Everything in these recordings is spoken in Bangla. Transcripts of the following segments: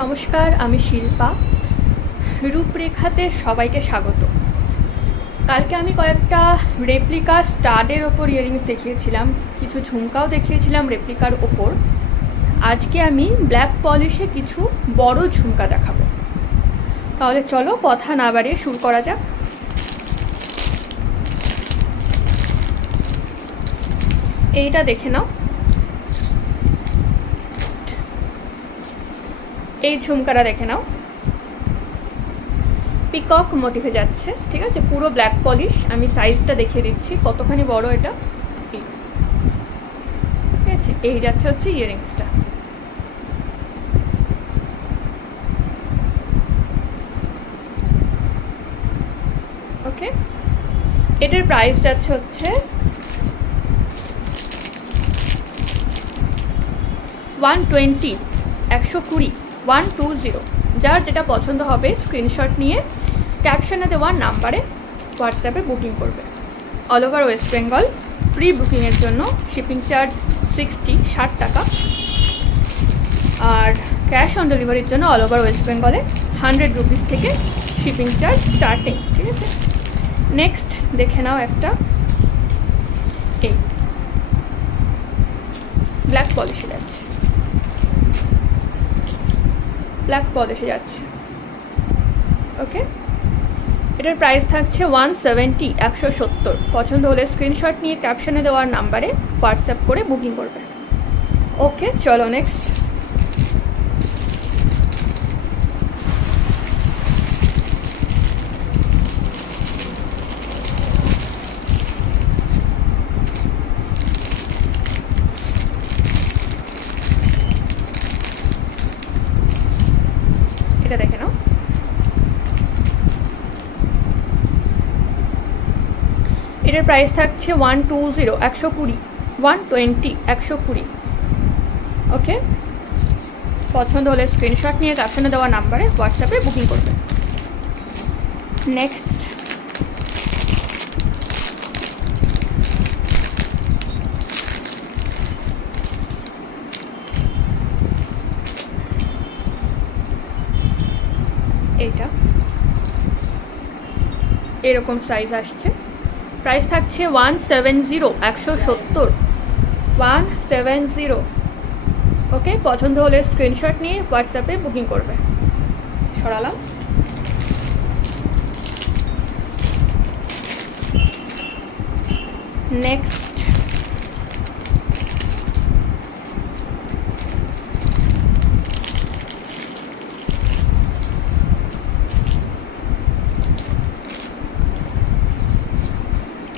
নমস্কার, আমি শিল্পা। রূপরেখাতে সবাইকে স্বাগত। কালকে আমি কয়েকটা রেপ্লিকা স্টাডের ওপর ইয়ারিংস দেখিয়েছিলাম, কিছু ঝুমকাও দেখিয়েছিলাম রেপ্লিকার ওপর। আজকে আমি ব্ল্যাক পলিশে কিছু বড় ঝুমকা দেখাবো। তাহলে চলো কথা না বাড়িয়ে শুরু করা যাক। এইটা দেখে নাও, এই ঝুমকাটা দেখে নাও, পিকক মোটিভে যাচ্ছে, ঠিক আছে, পুরো ব্ল্যাক পলিশ। আমি সাইজটা দেখিয়ে দিচ্ছি কতখানি বড় এটা। ঠিক আছে, এই যাচ্ছে হচ্ছে ইয়ারিংসটা। ওকে, এটার প্রাইস যাচ্ছে হচ্ছে 120, 120, 120। যার যেটা পছন্দ হবে স্ক্রিনশট নিয়ে ক্যাপশনে দেওয়া নাম্বারে হোয়াটসঅ্যাপে বুকিং করবে। All over West Bengal. Pre বুকিংয়ের জন্য শিপিং চার্জ 60 টাকা, আর ক্যাশ অন ডেলিভারির জন্য অল ওভার ওয়েস্ট বেঙ্গলে 100 রুপিস থেকে শিপিং চার্জ স্টার্টিং, ঠিক আছে। নেক্সট দেখে নাও একটা, এই ব্ল্যাক পলিশে যাচ্ছে, ব্ল্যাক পলিশে যাচ্ছে। ওকে, এটার প্রাইস থাকছে 170, 170। পছন্দ হলে স্ক্রিনশট নিয়ে ক্যাপশনে দেওয়ার নাম্বারে হোয়াটসঅ্যাপ করে বুকিং করবে। ওকে, চলো নেক্সট। এটা দেখে নাও, এটার প্রাইস থাকছে 120, 120, 120, 120। ওকে, পছন্দ হলে স্ক্রিনশট নিয়ে ক্যাপশনে দেওয়া নাম্বারে হোয়াটসঅ্যাপে বুকিং করবে। নেক্সট এইটা এরকম সাইজ আসছে, প্রাইস থাকছে 170, 170, 170। ওকে, পছন্দ হলে স্ক্রিনশট নিয়ে হোয়াটসঅ্যাপে বুকিং করবে। সরালাম। নেক্সট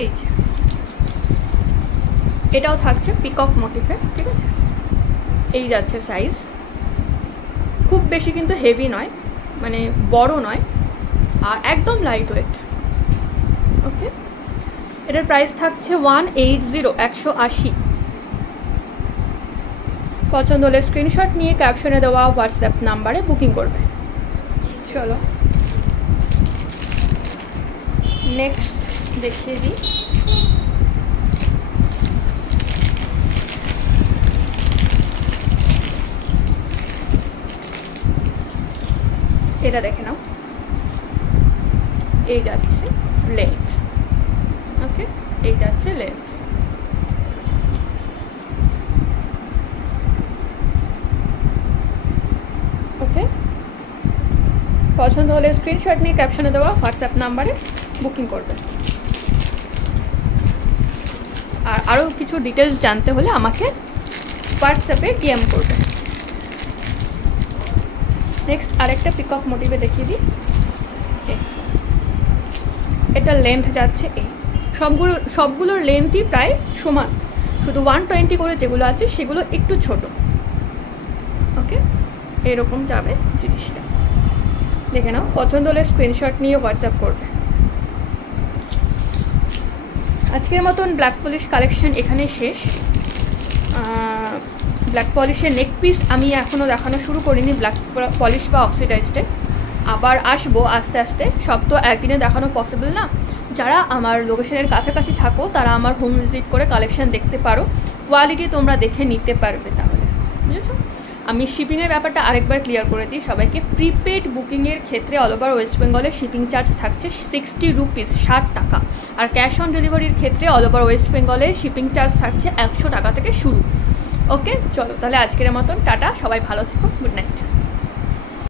এই যে, এটাও থাকছে পিকক মোটিভে, ঠিক আছে। এই যাচ্ছে সাইজ, খুব বেশি কিন্তু হেভি নয়, মানে বড় নয়, আর একদম লাইট ওয়েট। ওকে, এটার প্রাইস থাকছে 180, 180। পছন্দ হলে স্ক্রিনশট নিয়ে ক্যাপশনে দেওয়া হোয়াটসঅ্যাপ নাম্বারে বুকিং করবে। চলো নেক্সট দেখিয়ে দিই। এটা দেখে নাও, এই যাচ্ছে লেন্থ। ওকে, এই যাচ্ছে লেন্থ। ওকে, পছন্দ হলে স্ক্রিনশট নিয়ে ক্যাপশনে দেওয়া হোয়াটসঅ্যাপ নাম্বারে বুকিং করবে। আর আরও কিছু ডিটেলস জানতে হলে আমাকে হোয়াটসঅ্যাপে ডিএম করবে। নেক্সট আরেকটা পিকক মোটিভে দেখিয়ে দিই। এটা লেন্থ যাচ্ছে এই, সবগুলোর লেন্থই প্রায় সমান, শুধু 120 করে যেগুলো আছে সেগুলো একটু ছোট। ওকে, এরকম যাবে জিনিসটা, দেখে নাও। পছন্দ হলে স্ক্রিনশট নিয়ে হোয়াটসঅ্যাপ করবে। আজকের মতন ব্ল্যাক পলিশ কালেকশন এখানে শেষ। ব্ল্যাক পলিশের নেক পিস আমি এখনও দেখানো শুরু করিনি, ব্ল্যাক পলিশ বা অক্সিডাইজডে আবার আসবো আস্তে আস্তে। সব তো একদিনে দেখানো পসিবল না। যারা আমার লোকেশনের কাছাকাছি থাকো তারা আমার হোম ভিজিট করে কালেকশন দেখতে পারো, কোয়ালিটি তোমরা দেখে নিতে পারবে, তাহলে বুঝেছো। আমি শিপিংয়ের ব্যাপারটা আরেকবার ক্লিয়ার করে দিই সবাইকে। প্রিপেড বুকিংয়ের ক্ষেত্রে অল ওভার ওয়েস্ট বেঙ্গলে শিপিং চার্জ থাকছে 60 রুপিস, 60 টাকা। আর ক্যাশ অন ডেলিভারির ক্ষেত্রে অল ওভার ওয়েস্ট বেঙ্গলে শিপিং চার্জ থাকছে 100 টাকা থেকে শুরু। ওকে, চলো তাহলে আজকের মতন টাটা, সবাই ভালো থেকো, গুড নাইট।